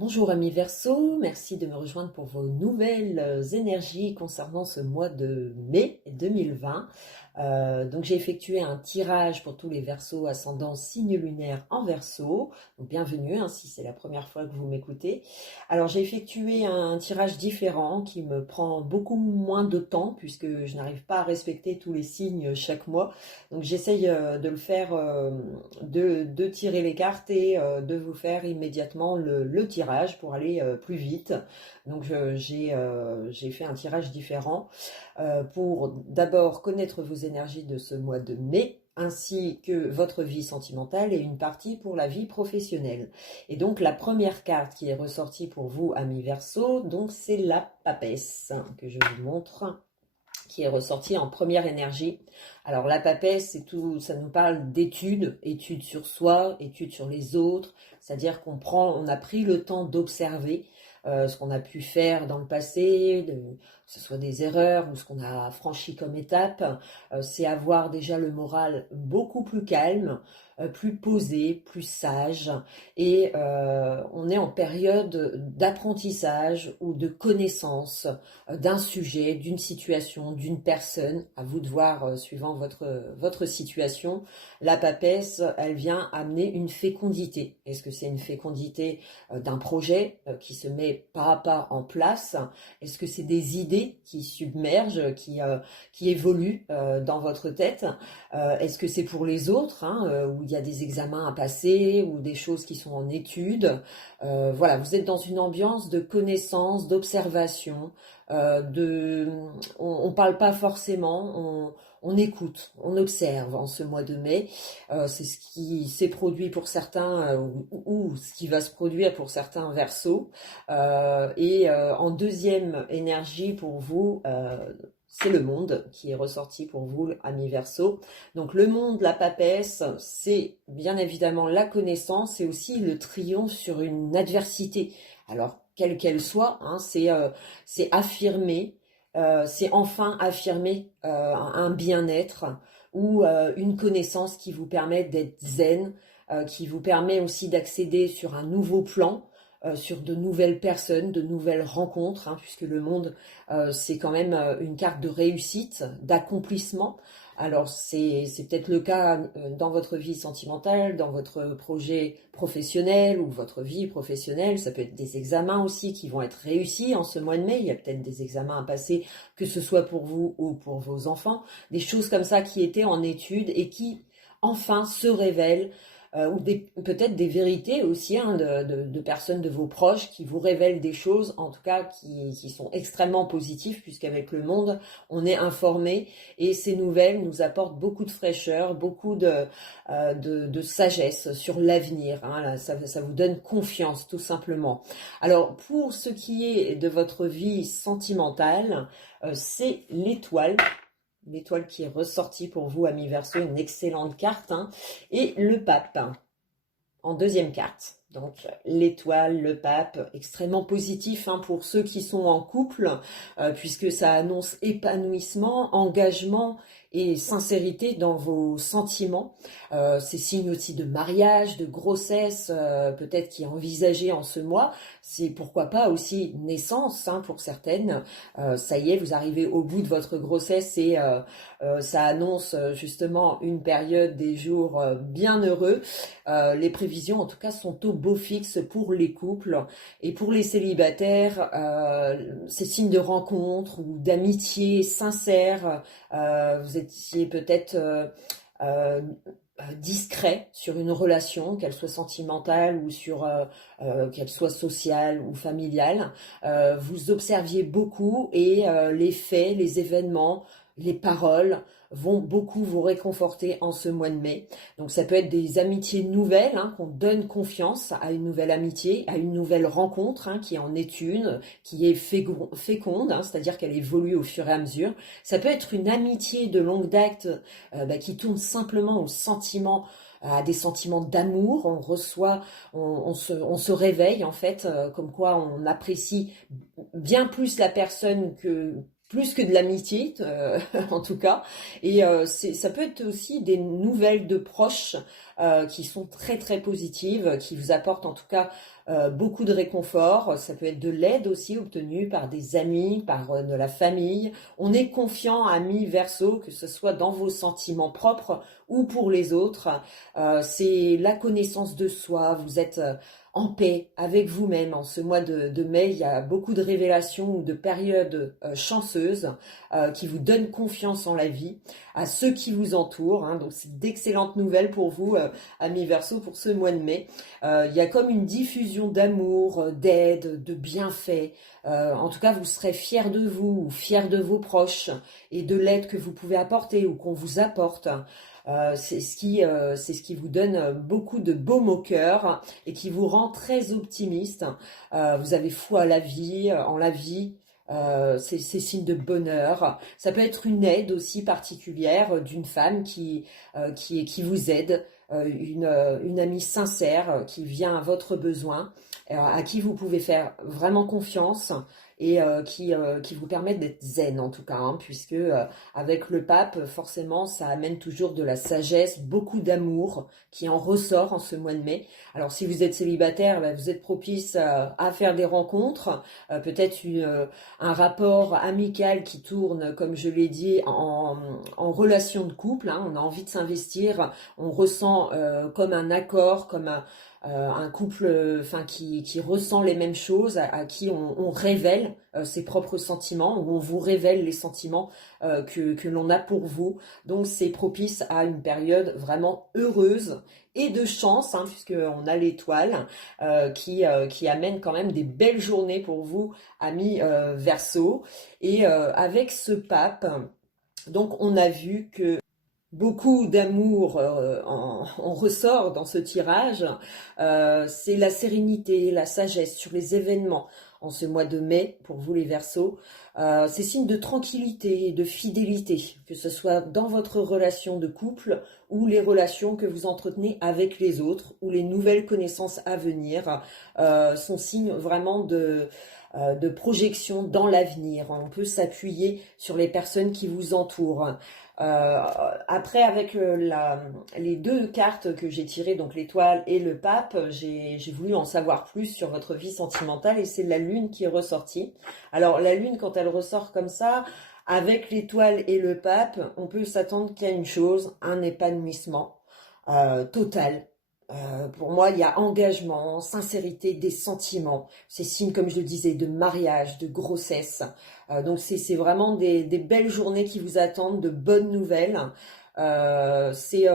Bonjour amis Verseau, merci de me rejoindre pour vos nouvelles énergies concernant ce mois de mai 2020. Donc j'ai effectué un tirage pour tous les Verseaux ascendant signe lunaire en Verseau. Donc bienvenue si c'est la première fois que vous m'écoutez. Alors j'ai effectué un tirage différent qui me prend beaucoup moins de temps puisque je n'arrive pas à respecter tous les signes chaque mois. Donc j'essaye de le faire, de tirer les cartes et de vous faire immédiatement le tirage pour aller plus vite. Donc j'ai fait un tirage différent pour d'abord connaître vos énergies de ce mois de mai, ainsi que votre vie sentimentale et une partie pour la vie professionnelle. Et donc la première carte qui est ressortie pour vous, amis Verseau, donc c'est la papesse que je vous montre, qui est ressortie en première énergie. Alors la papesse, c'est tout, ça nous parle d'études, études sur soi, études sur les autres, c'est-à-dire on a pris le temps d'observer ce qu'on a pu faire dans le passé, que ce soit des erreurs ou ce qu'on a franchi comme étape. C'est avoir déjà le moral beaucoup plus calme, plus posé, plus sage, et on est en période d'apprentissage ou de connaissance d'un sujet, d'une situation, d'une personne. À vous de voir suivant votre situation. La papesse, elle vient amener une fécondité. Est-ce que c'est une fécondité d'un projet qui se met pas à pas en place? Est-ce que c'est des idées qui submergent, qui évoluent dans votre tête? Est-ce que c'est pour les autres, où il y a des examens à passer ou des choses qui sont en étude? Voilà, vous êtes dans une ambiance de connaissance, d'observation, on parle pas forcément, on écoute, on observe en ce mois de mai. C'est ce qui s'est produit pour certains ou ce qui va se produire pour certains Verseaux. En deuxième énergie pour vous, c'est le monde qui est ressorti pour vous, amis Verseau. Donc le monde, la papesse, c'est bien évidemment la connaissance et aussi le triomphe sur une adversité. Alors quelle qu'elle soit, c'est affirmer, c'est enfin affirmer un bien-être ou une connaissance qui vous permet d'être zen, qui vous permet aussi d'accéder sur un nouveau plan, sur de nouvelles personnes, de nouvelles rencontres, puisque le monde, c'est quand même une carte de réussite, d'accomplissement. Alors c'est peut-être le cas dans votre vie sentimentale, dans votre projet professionnel ou votre vie professionnelle. Ça peut être des examens aussi qui vont être réussis en ce mois de mai. Il y a peut-être des examens à passer, que ce soit pour vous ou pour vos enfants. Des choses comme ça qui étaient en étude et qui enfin se révèlent, ou peut-être des vérités aussi, de personnes de vos proches qui vous révèlent des choses, en tout cas qui sont extrêmement positives, puisqu'avec le monde, on est informé et ces nouvelles nous apportent beaucoup de fraîcheur, beaucoup de sagesse sur l'avenir. Là, ça vous donne confiance, tout simplement. Alors, pour ce qui est de votre vie sentimentale, c'est l'étoile. L'étoile qui est ressortie pour vous, amis Verseau, une excellente carte, et le pape en deuxième carte. Donc l'étoile, le pape, extrêmement positif pour ceux qui sont en couple, puisque ça annonce épanouissement, engagement et sincérité dans vos sentiments. C'est signe aussi de mariage, de grossesse, peut-être qui est envisagé en ce mois. C'est pourquoi pas aussi naissance pour certaines. Ça y est, vous arrivez au bout de votre grossesse et ça annonce justement une période, des jours bien heureux. Les prévisions en tout cas sont au beau fixe pour les couples, et pour les célibataires, c'est signe de rencontre ou d'amitié sincère. Vous étiez peut-être discret sur une relation, qu'elle soit sentimentale ou qu'elle soit sociale ou familiale. Vous observiez beaucoup et les faits, les événements, les paroles vont beaucoup vous réconforter en ce mois de mai. Donc ça peut être des amitiés nouvelles, qu'on donne confiance à une nouvelle amitié, à une nouvelle rencontre qui est en étude, qui est féconde, c'est-à-dire qu'elle évolue au fur et à mesure. Ça peut être une amitié de longue date qui tourne simplement au sentiment, à des sentiments d'amour. On reçoit, on se réveille en fait, comme quoi on apprécie bien plus la personne plus que de l'amitié, en tout cas. Et ça peut être aussi des nouvelles de proches qui sont très très positives, qui vous apportent en tout cas beaucoup de réconfort. Ça peut être de l'aide aussi obtenue par des amis, par de la famille. On est confiant, amis Verseau, que ce soit dans vos sentiments propres ou pour les autres. C'est la connaissance de soi. Vous êtes en paix avec vous-même. En ce mois de mai, il y a beaucoup de révélations ou de périodes chanceuses qui vous donnent confiance en la vie, à ceux qui vous entourent. Hein. Donc c'est d'excellentes nouvelles pour vous, amis Verseau, pour ce mois de mai. Il y a comme une diffusion d'amour, d'aide, de bienfaits. En tout cas, vous serez fiers de vous ou fiers de vos proches et de l'aide que vous pouvez apporter ou qu'on vous apporte. C'est ce qui vous donne beaucoup de baume au cœur et qui vous rend très optimiste. Vous avez foi à la vie, en la vie. C'est signe de bonheur. Ça peut être une aide aussi particulière d'une femme qui vous aide, une amie sincère qui vient à votre besoin, à qui vous pouvez faire vraiment confiance et qui vous permettent d'être zen en tout cas, hein, puisque avec le pape, forcément, ça amène toujours de la sagesse, beaucoup d'amour qui en ressort en ce mois de mai. Alors si vous êtes célibataire, vous êtes propice à faire des rencontres, peut-être un rapport amical qui tourne, comme je l'ai dit, en relation de couple. Hein, on a envie de s'investir, on ressent comme un accord, comme un couple qui ressent les mêmes choses, à qui on révèle ses propres sentiments, ou on vous révèle les sentiments que l'on a pour vous. Donc c'est propice à une période vraiment heureuse et de chance, hein, puisqu'on a l'étoile qui amène quand même des belles journées pour vous, amis Verseau. Et avec ce pape, donc on a vu que beaucoup d'amour en ressort dans ce tirage. C'est la sérénité, la sagesse sur les événements en ce mois de mai pour vous les Verseaux. C'est signe de tranquillité et de fidélité, que ce soit dans votre relation de couple ou les relations que vous entretenez avec les autres ou les nouvelles connaissances à venir sont signes vraiment de projection dans l'avenir. On peut s'appuyer sur les personnes qui vous entourent. Après, avec les deux cartes que j'ai tirées, donc l'étoile et le pape, j'ai voulu en savoir plus sur votre vie sentimentale et c'est la lune qui est ressortie. Alors la lune, quand elle ressort comme ça, avec l'étoile et le pape, on peut s'attendre qu'il y a une chose, un épanouissement total. Pour moi, il y a engagement, sincérité, des sentiments. C'est signe, comme je le disais, de mariage, de grossesse. Donc c'est vraiment des belles journées qui vous attendent, de bonnes nouvelles. C'est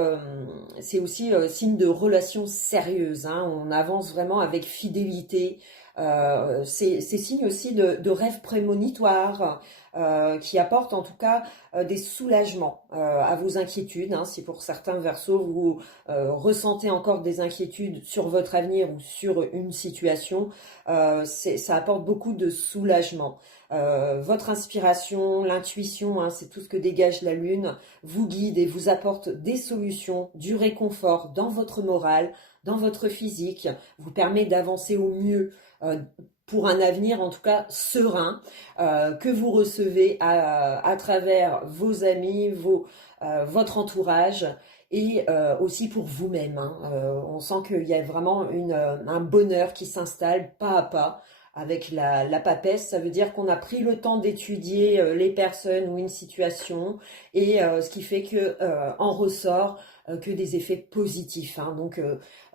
aussi signe de relations sérieuses. Hein. On avance vraiment avec fidélité. C'est signe aussi de rêves prémonitoires qui apportent en tout cas des soulagements à vos inquiétudes. Hein. Si pour certains Verseaux, vous ressentez encore des inquiétudes sur votre avenir ou sur une situation, ça apporte beaucoup de soulagement. Votre inspiration, l'intuition, hein, c'est tout ce que dégage la lune, vous guide et vous apporte des solutions, du réconfort dans votre morale, dans votre physique, vous permet d'avancer au mieux pour un avenir en tout cas serein que vous recevez à travers vos amis, votre entourage et aussi pour vous-même. Hein. On sent qu'il y a vraiment un bonheur qui s'installe pas à pas. Avec la papesse, ça veut dire qu'on a pris le temps d'étudier les personnes ou une situation et ce qui fait que en ressort que des effets positifs. Hein. Donc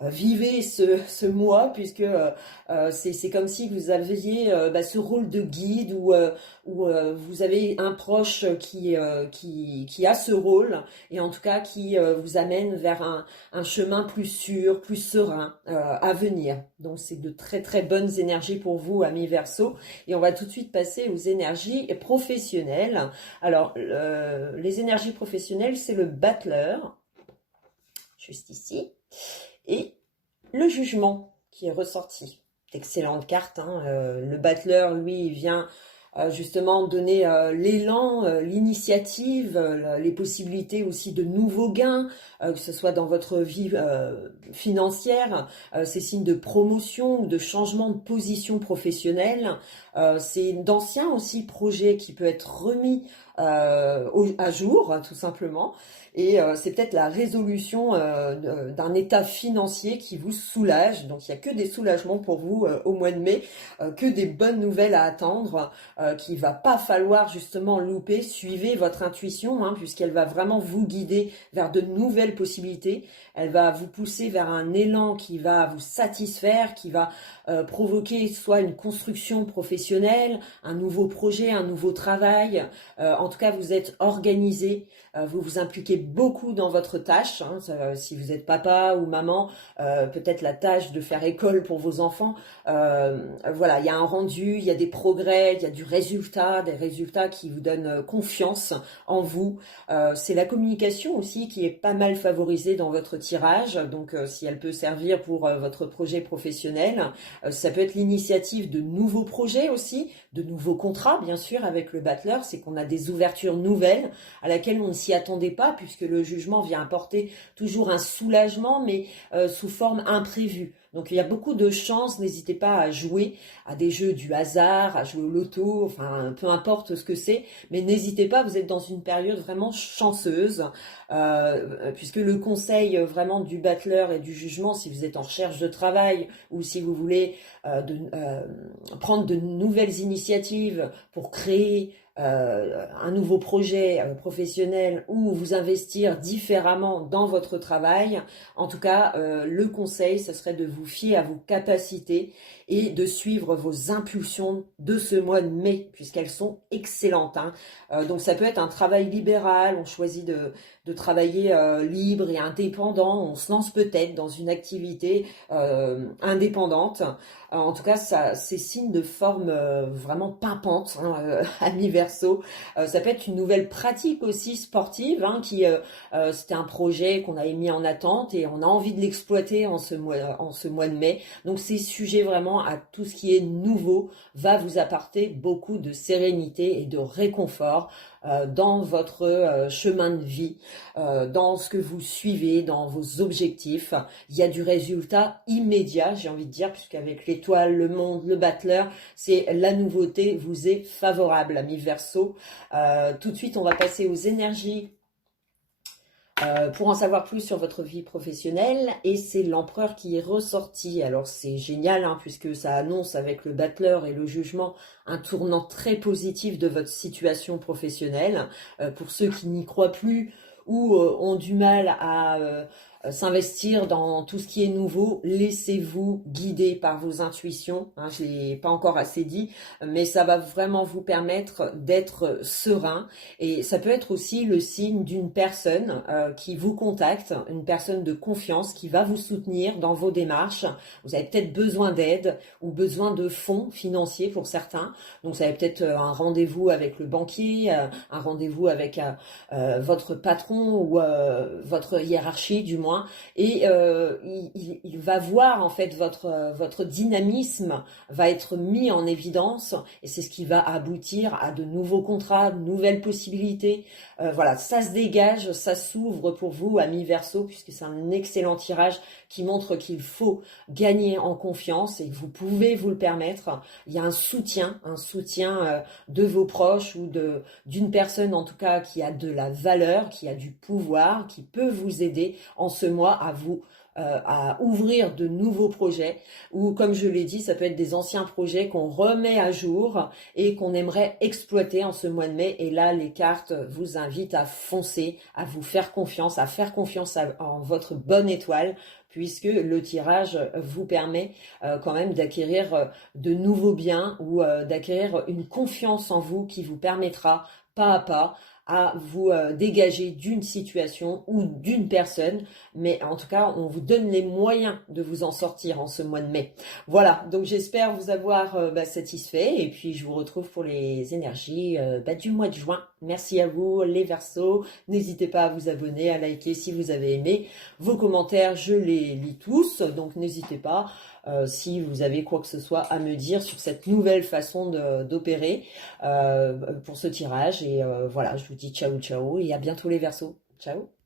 vivez ce mois puisque c'est comme si vous aviez ce rôle de guide où vous avez un proche qui a ce rôle et en tout cas qui vous amène vers un chemin plus sûr, plus serein à venir. Donc c'est de très très bonnes énergies pour vous, amis Verseau. Et on va tout de suite passer aux énergies professionnelles. Alors les énergies professionnelles, c'est le battleur, juste ici, et le jugement qui est ressorti. D'excellentes cartes. Hein. Le battleur, lui, il vient justement donner l'élan, l'initiative, les possibilités aussi de nouveaux gains, que ce soit dans votre vie financière, c'est signe de promotion ou de changement de position professionnelle. C'est d'anciens aussi projets qui peuvent être remis à jour, tout simplement. Et c'est peut-être la résolution d'un état financier qui vous soulage. Donc il n'y a que des soulagements pour vous au mois de mai, que des bonnes nouvelles à attendre, qu'il va pas falloir justement louper. Suivez votre intuition, hein, puisqu'elle va vraiment vous guider vers de nouvelles possibilités. Elle va vous pousser vers un élan qui va vous satisfaire, qui va provoquer soit une construction professionnelle, un nouveau projet, un nouveau travail. En tout cas, vous êtes organisé, vous vous impliquez beaucoup dans votre tâche. Hein, si vous êtes papa ou maman, peut-être la tâche de faire école pour vos enfants. Voilà, il y a un rendu, il y a des progrès, il y a du résultat, des résultats qui vous donnent confiance en vous. C'est la communication aussi qui est pas mal favorisée dans votre tirage. Donc, si elle peut servir pour votre projet professionnel, ça peut être l'initiative de nouveaux projets aussi, de nouveaux contrats, bien sûr, avec le battleur. C'est qu'on a des ouvertures nouvelles à laquelle on ne s'y attendait pas, puisque le jugement vient apporter toujours un soulagement, mais sous forme imprévue. Donc il y a beaucoup de chances, n'hésitez pas à jouer à des jeux du hasard, à jouer au loto, enfin peu importe ce que c'est, mais n'hésitez pas, vous êtes dans une période vraiment chanceuse, puisque le conseil vraiment du battleur et du jugement, si vous êtes en recherche de travail ou si vous voulez prendre de nouvelles initiatives pour créer un nouveau projet professionnel ou vous investir différemment dans votre travail, en tout cas, le conseil, ce serait de vous fier à vos capacités et de suivre vos impulsions de ce mois de mai, puisqu'elles sont excellentes. Hein. Donc ça peut être un travail libéral, on choisit de travailler libre et indépendant, on se lance peut-être dans une activité indépendante. En tout cas, ça, c'est signe de forme vraiment pimpante, hein, à mi-verso. Ça peut être une nouvelle pratique aussi sportive, hein, qui c'était un projet qu'on avait mis en attente et on a envie de l'exploiter en ce mois de mai. Donc, c'est sujet vraiment à tout ce qui est nouveau, va vous apporter beaucoup de sérénité et de réconfort dans votre chemin de vie, dans ce que vous suivez, dans vos objectifs. Il y a du résultat immédiat, j'ai envie de dire, puisqu'avec l'étoile, le monde, le battleur, c'est la nouveauté vous est favorable, ami Verseau. Tout de suite, on va passer aux énergies pour en savoir plus sur votre vie professionnelle, et c'est l'empereur qui est ressorti. Alors c'est génial, hein, puisque ça annonce avec le battleur et le jugement un tournant très positif de votre situation professionnelle. Pour ceux qui n'y croient plus ou ont du mal à s'investir dans tout ce qui est nouveau, laissez-vous guider par vos intuitions. Hein, je l'ai pas encore assez dit, mais ça va vraiment vous permettre d'être serein. Et ça peut être aussi le signe d'une personne qui vous contacte, une personne de confiance qui va vous soutenir dans vos démarches. Vous avez peut-être besoin d'aide ou besoin de fonds financiers pour certains. Donc ça va peut-être un rendez-vous avec le banquier, un rendez-vous avec votre patron ou votre hiérarchie du moins. Et il va voir en fait votre dynamisme va être mis en évidence, et c'est ce qui va aboutir à de nouveaux contrats, de nouvelles possibilités. Voilà, ça se dégage, ça s'ouvre pour vous, amis Verseau, puisque c'est un excellent tirage qui montre qu'il faut gagner en confiance et que vous pouvez vous le permettre. Il y a un soutien de vos proches ou d'une personne en tout cas qui a de la valeur, qui a du pouvoir, qui peut vous aider en ce mois à ouvrir de nouveaux projets, ou comme je l'ai dit, ça peut être des anciens projets qu'on remet à jour et qu'on aimerait exploiter en ce mois de mai. Et là, les cartes vous invitent à foncer, à vous faire confiance, à faire confiance en votre bonne étoile, puisque le tirage vous permet quand même d'acquérir de nouveaux biens ou d'acquérir une confiance en vous qui vous permettra pas à pas à vous dégager d'une situation ou d'une personne, mais en tout cas on vous donne les moyens de vous en sortir en ce mois de mai. Voilà, donc j'espère vous avoir satisfait, et puis je vous retrouve pour les énergies du mois de juin. Merci à vous les Verseaux, n'hésitez pas à vous abonner, à liker si vous avez aimé. Vos commentaires, je les lis tous, donc n'hésitez pas. si vous avez quoi que ce soit à me dire sur cette nouvelle façon d'opérer pour ce tirage. Et voilà, je vous dis ciao ciao et à bientôt les Verseaux. Ciao.